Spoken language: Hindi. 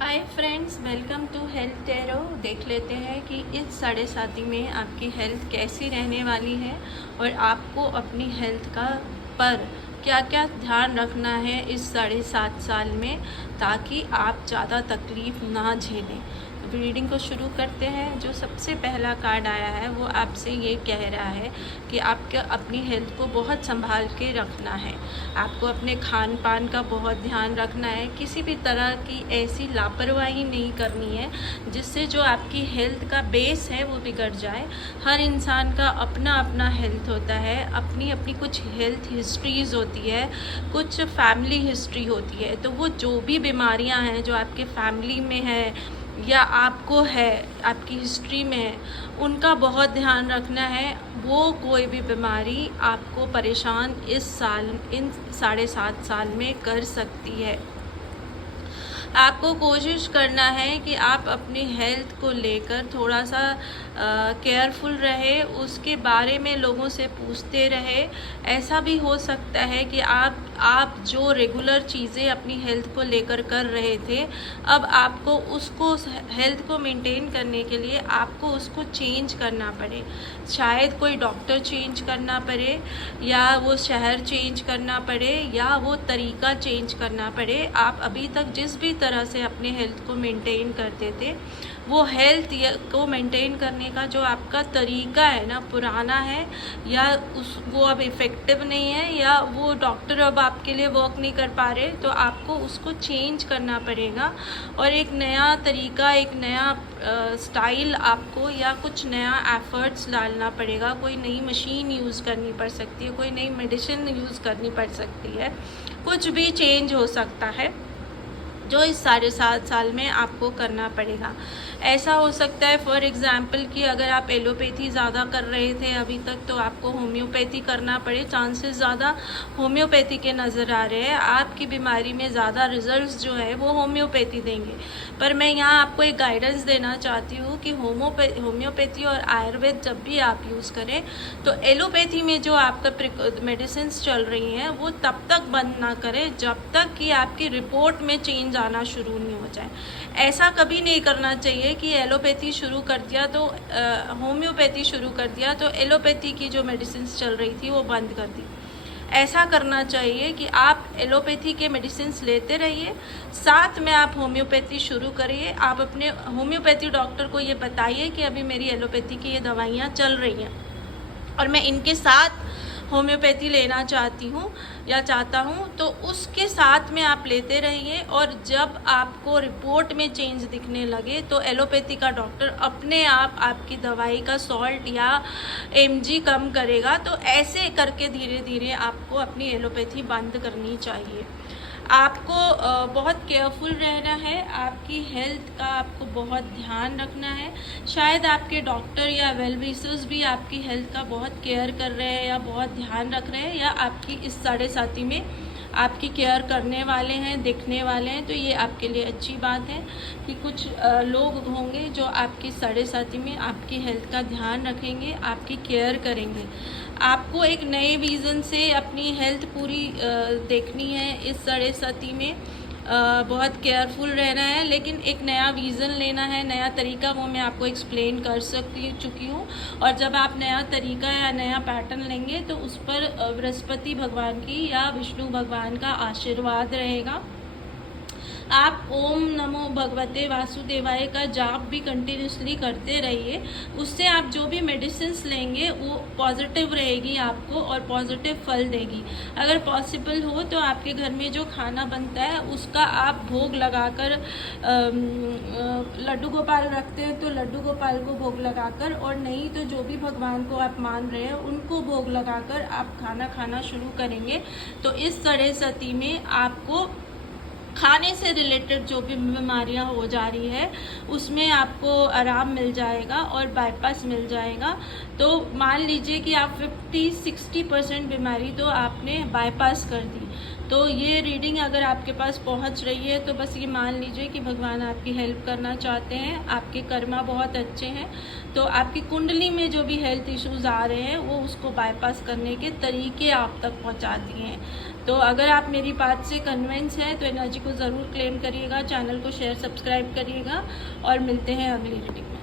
Hi friends, welcome to health tarot. देख लेते हैं कि इस 7.5 में आपकी हेल्थ कैसी रहने वाली है और आपको अपनी हेल्थ का पर क्या क्या ध्यान रखना है इस 7.5 साल में, ताकि आप ज़्यादा तकलीफ़ ना झेलें। रीडिंग को शुरू करते हैं। जो सबसे पहला कार्ड आया है वो आपसे ये कह रहा है कि आपको अपनी हेल्थ को बहुत संभाल के रखना है। आपको अपने खान पान का बहुत ध्यान रखना है। किसी भी तरह की ऐसी लापरवाही नहीं करनी है जिससे जो आपकी हेल्थ का बेस है वो बिगड़ जाए। हर इंसान का अपना अपना हेल्थ होता है, अपनी अपनी कुछ हेल्थ हिस्ट्रीज़ होती है, कुछ फैमिली हिस्ट्री होती है। तो वो जो भी बीमारियां हैं जो आपके फैमिली में है या आपको है, आपकी हिस्ट्री में है, उनका बहुत ध्यान रखना है। वो कोई भी बीमारी आपको परेशान इस साल, इन 7.5 साल में कर सकती है। आपको कोशिश करना है कि आप अपनी हेल्थ को लेकर थोड़ा सा केयरफुल रहे, उसके बारे में लोगों से पूछते रहे। ऐसा भी हो सकता है कि आप जो रेगुलर चीज़ें अपनी हेल्थ को लेकर कर रहे थे, अब आपको उसको हेल्थ को मेंटेन करने के लिए आपको उसको चेंज करना पड़े। शायद कोई डॉक्टर चेंज करना पड़े, या वो शहर चेंज करना पड़े, या वो तरीका चेंज करना पड़े। आप अभी तक जिस भी तरह से अपने हेल्थ को मेंटेन करते थे, वो हेल्थ को मेंटेन करने का जो आपका तरीका है ना, पुराना है, या वो अब इफ़ेक्टिव नहीं है, या वो डॉक्टर अब आपके लिए वर्क नहीं कर पा रहे, तो आपको उसको चेंज करना पड़ेगा और एक नया तरीका, एक नया स्टाइल आपको, या कुछ नया एफर्ट्स डालना पड़ेगा। कोई नई मशीन यूज़ करनी पड़ सकती है, कोई नई मेडिसिन यूज़ करनी पड़ सकती है, कुछ भी चेंज हो सकता है जो इस 7.5 साल में आपको करना पड़ेगा। ऐसा हो सकता है फॉर एग्ज़ाम्पल कि अगर आप एलोपैथी ज़्यादा कर रहे थे अभी तक, तो आपको होम्योपैथी करना पड़े। चांसेस ज़्यादा होम्योपैथी के नज़र आ रहे हैं। आपकी बीमारी में ज़्यादा रिजल्ट्स जो है वो होम्योपैथी देंगे। पर मैं यहाँ आपको एक गाइडेंस देना चाहती हूँ कि होम्योपैथी और आयुर्वेद जब भी आप यूज़ करें, तो एलोपैथी में जो आपका मेडिसिन चल रही हैं वो तब तक बंद ना करें जब तक कि आपकी रिपोर्ट में चेंज आना शुरू नहीं हो जाए। ऐसा कभी नहीं करना चाहिए कि एलोपैथी शुरू कर दिया तो होम्योपैथी शुरू कर दिया तो एलोपैथी की जो मेडिसिन चल रही थी वो बंद कर दी। ऐसा करना चाहिए कि आप एलोपैथी के मेडिसिन लेते रहिए, साथ में आप होम्योपैथी शुरू करिए। आप अपने होम्योपैथी डॉक्टर को ये बताइए कि अभी मेरी एलोपैथी की ये दवाइयाँ चल रही हैं और मैं इनके साथ होम्योपैथी लेना चाहती हूँ या चाहता हूँ, तो उसके साथ में आप लेते रहिए। और जब आपको रिपोर्ट में चेंज दिखने लगे तो एलोपैथी का डॉक्टर अपने आप आपकी दवाई का सॉल्ट या एमजी कम करेगा। तो ऐसे करके धीरे धीरे आपको अपनी एलोपैथी बंद करनी चाहिए। आपको बहुत केयरफुल रहना है, आपकी हेल्थ का आपको बहुत ध्यान रखना है। शायद आपके डॉक्टर या वेल विशर्स भी आपकी हेल्थ का बहुत केयर कर रहे हैं या बहुत ध्यान रख रहे हैं, या आपकी इस 7.5 में आपकी केयर करने वाले हैं, देखने वाले हैं। तो ये आपके लिए अच्छी बात है कि कुछ लोग होंगे जो आपकी 7.5 में आपकी हेल्थ का ध्यान रखेंगे, आपकी केयर करेंगे। आपको एक नए विज़न से अपनी हेल्थ पूरी देखनी है इस 7.5 में। बहुत केयरफुल रहना है, लेकिन एक नया विज़न लेना है, नया तरीका, वो मैं आपको एक्सप्लेन कर चुकी हूँ। और जब आप नया तरीका या नया पैटर्न लेंगे तो उस पर बृहस्पति भगवान की या विष्णु भगवान का आशीर्वाद रहेगा। आप ओम नमो भगवते वासुदेवाय का जाप भी कंटिन्यूसली करते रहिए। उससे आप जो भी मेडिसिन लेंगे वो पॉजिटिव रहेगी आपको और पॉजिटिव फल देगी। अगर पॉसिबल हो तो आपके घर में जो खाना बनता है उसका आप भोग लगाकर, लड्डू गोपाल रखते हैं तो लड्डू गोपाल को भोग लगाकर, और नहीं तो जो भी भगवान को आप मान रहे हैं उनको भोग लगाकर आप खाना खाना शुरू करेंगे। तो इस 7.5 में आपको खाने से रिलेटेड जो भी बीमारियां हो जा रही है उसमें आपको आराम मिल जाएगा और बाईपास मिल जाएगा। तो मान लीजिए कि आप 50-60% बीमारी तो आपने बाईपास कर दी। तो ये रीडिंग अगर आपके पास पहुंच रही है तो बस ये मान लीजिए कि भगवान आपकी हेल्प करना चाहते हैं। आपके कर्मा बहुत अच्छे हैं, तो आपकी कुंडली में जो भी हेल्थ इश्यूज आ रहे हैं वो उसको बाईपास करने के तरीके आप तक पहुंचा दिए हैं। तो अगर आप मेरी बात से कन्विंस है तो एनर्जी को ज़रूर क्लेम करिएगा, चैनल को शेयर सब्सक्राइब करिएगा और मिलते हैं अगली रीडिंग में।